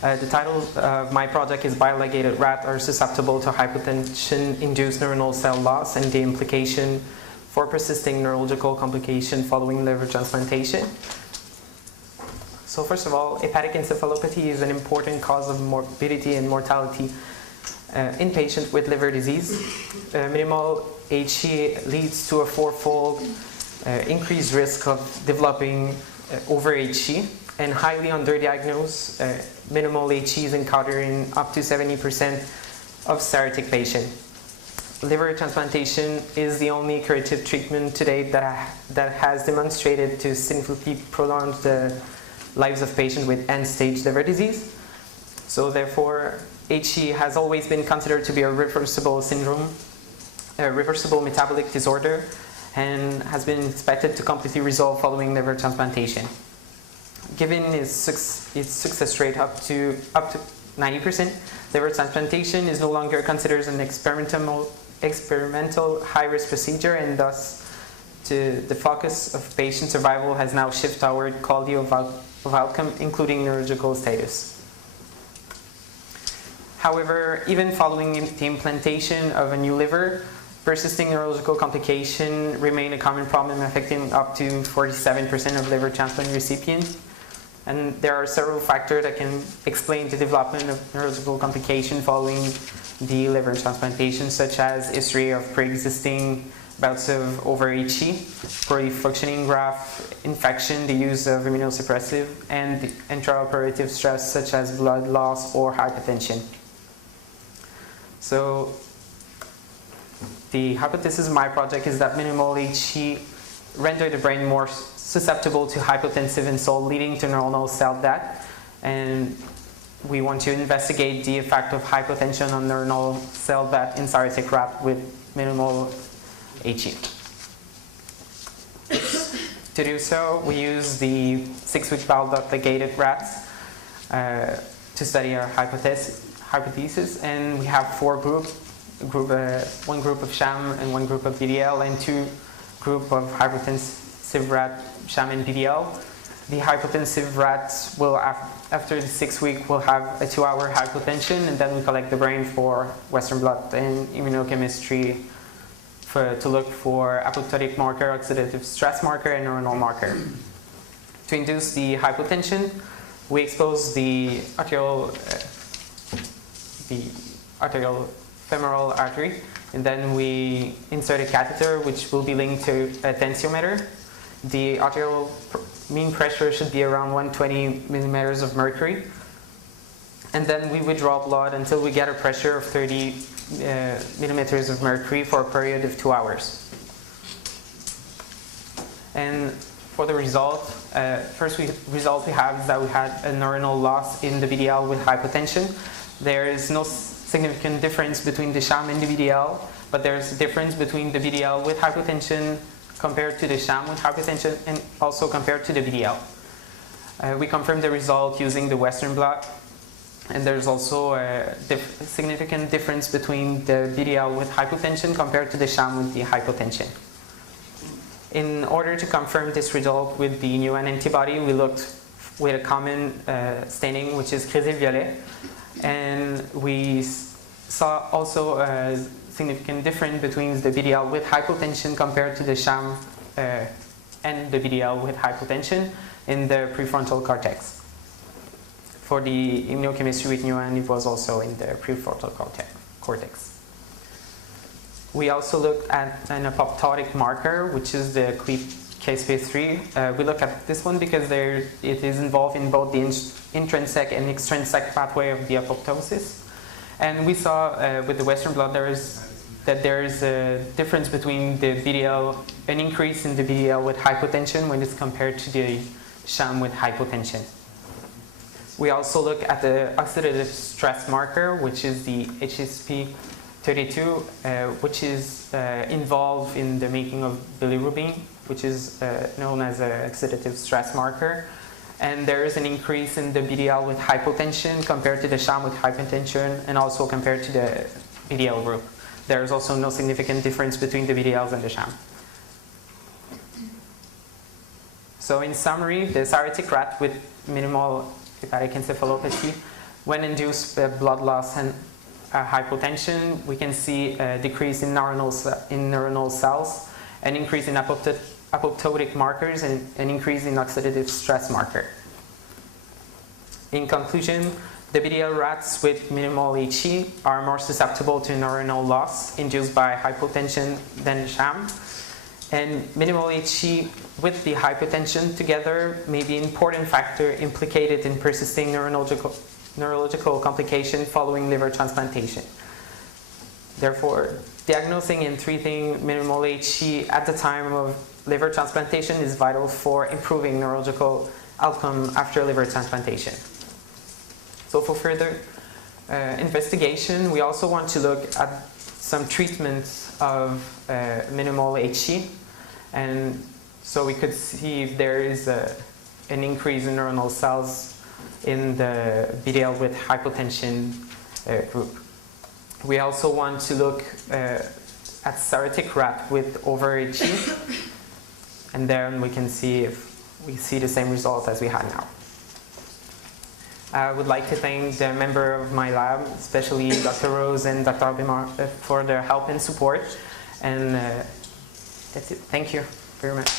The title of my project is Bioligated Rats Are Susceptible to Hypotension-Induced Neuronal Cell Loss and the Implication for Persisting Neurological Complication Following Liver Transplantation. So first of all, hepatic encephalopathy is an important cause of morbidity and mortality in patients with liver disease. Minimal HE leads to a fourfold increased risk of developing over HE, and highly underdiagnosed. Minimal HE is encountered in up to 70% of cirrhotic patients. Liver transplantation is the only curative treatment today that has demonstrated to significantly prolong the lives of patients with end-stage liver disease. So therefore, HE has always been considered to be a reversible syndrome, a reversible metabolic disorder, and has been expected to completely resolve following liver transplantation. Given its success rate up to 90%, liver transplantation is no longer considered an experimental high-risk procedure, and thus the focus of patient survival has now shifted toward quality of outcome, including neurological status. However, even following the implantation of a new liver, persisting neurological complications remain a common problem, affecting up to 47% of liver transplant recipients. And there are several factors that can explain the development of neurological complications following the liver transplantation, such as history of pre-existing bouts of over-HE, poorly functioning graft, infection, the use of immunosuppressive, and intraoperative stress such as blood loss or hypertension. So the hypothesis of my project is that minimal HE render the brain more susceptible to hypotensive insult, leading to neuronal cell death. And we want to investigate the effect of hypotension on neuronal cell death in cirrhotic rat with minimal HE. To do so, we use the 6-week bioligated rats to study our hypothesis, and we have 4 groups. One group of sham and 1 group of BDL, and 2 group of hypotensive rat, sham and BDL. The hypotensive rats will, after the 6 week, will have a 2-hour hypotension, and then we collect the brain for Western blot and immunochemistry to look for apoptotic marker, oxidative stress marker, and neuronal marker. To induce the hypotension, we expose the arterial femoral artery, and then we insert a catheter which will be linked to a tensiometer. The arterial mean pressure should be around 120 millimeters of mercury, and then we withdraw blood until we get a pressure of 30 millimeters of mercury for a period of 2 hours. And for the result, first result we have is that we had a neuronal loss in the BDL with hypotension. There is no significant difference between the sham and the BDL, but there's a difference between the BDL with hypotension compared to the sham with hypotension, and also compared to the BDL. We confirmed the result using the Western blot, and there's also a significant difference between the BDL with hypotension compared to the sham with the hypotension. In order to confirm this result with the new antibody, we looked with a common staining, which is Crésil violet, and we saw also a significant difference between the BDL with hypotension compared to the sham and the BDL with hypotension in the prefrontal cortex. For the immunochemistry with Nguyen, it was also in the prefrontal cortex. We also looked at an apoptotic marker, which is the K-space3. We look at this one because it is involved in both the intrinsic and extrinsic pathway of the apoptosis. And we saw with the Western blot there is a difference between the BDL, an increase in the BDL with hypotension when it's compared to the sham with hypotension. We also look at the oxidative stress marker, which is the HSP32, which is involved in the making of bilirubin, which is known as an oxidative stress marker. And there is an increase in the BDL with hypotension compared to the sham with hypertension, and also compared to the BDL group. There is also no significant difference between the BDLs and the sham. So in summary, the cirrhotic rat with minimal hepatic encephalopathy When induced blood loss and hypotension, we can see a decrease in neuronal cells, an increase in apoptotic markers, and an increase in oxidative stress marker. In conclusion, the BDL rats with minimal HE are more susceptible to neuronal loss induced by hypotension than sham. And minimal HE with the hypotension together may be an important factor implicated in persisting neurological complication following liver transplantation. Therefore, diagnosing and treating minimal HE at the time of liver transplantation is vital for improving neurological outcome after liver transplantation. So for further investigation, we also want to look at some treatments of minimal HE, and so we could see if there is an increase in neuronal cells in the BDL with hypotension group. We also want to look at cirrhotic rat with over HE, and then we can see if we see the same result as we had now. I would like to thank the member of my lab, especially Dr. Rose and Dr. Abimar, for their help and support. And that's it. Thank you very much.